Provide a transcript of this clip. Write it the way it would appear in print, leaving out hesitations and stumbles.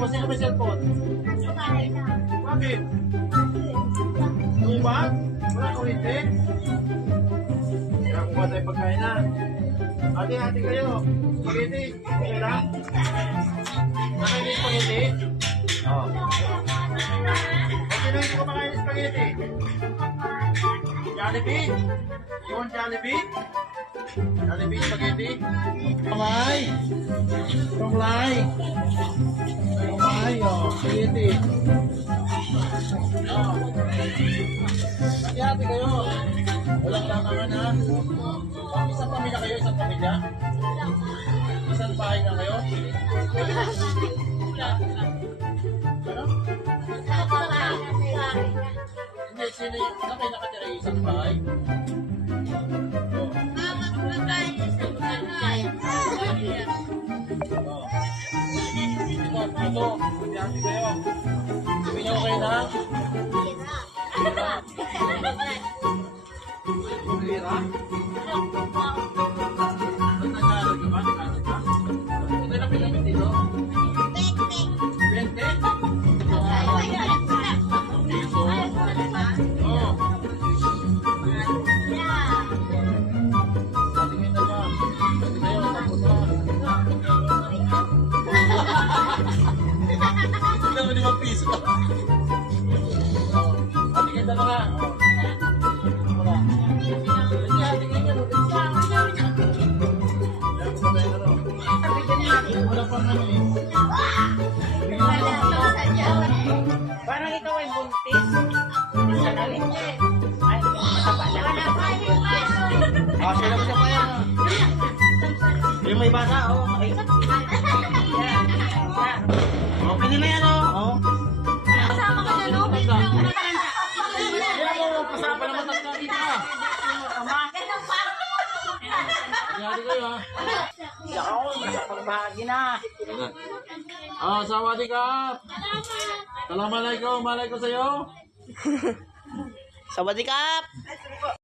mo, sino may cellphone? Bakit? Ubat? Wala kang hindi? Kaya kuha tayo pagkain na. Hati-hati kayo. Spaghetti. Okay lang? Nakainin spaghetti? Oo. Sino hindi kumakain ng spaghetti? Jollibee? You want Jollibee? Jollibee spaghetti? Kamay! Kamay! Kamay, oh. Spaghetti. Oh. Hati-hati kayo. Walang lamangan ha. Isang pamilya kayo, isang pamilya? Isang bahay na kayo? Ano? Hindi, sino yung kayo nakatira yung isang bahay? Ito, hati-hati kayo. Sabi niyo okay na? Lira? Nagkakaroon ka ba? Nagkakaroon ka? Ito na pinamit dito? 20? Piso? Oo. Patingin na ba? Patingin kayo, tapos na. Hindi naman 5 piso. Patingin na nga. Parang ikaw ay buntis. Sa galing niya eh. Ay, mataba na. Sila siya pa yan. Yung may bata, oh. Ay. Okay na yan, oh. Kasama ka na, no? Kasama naman tatlo dito, ha. Hati-hati kayo, ha. Ako, pagbahagi na. Sawadikap. Assalamualaikum. Malaikum sa'yo. Sawadikap!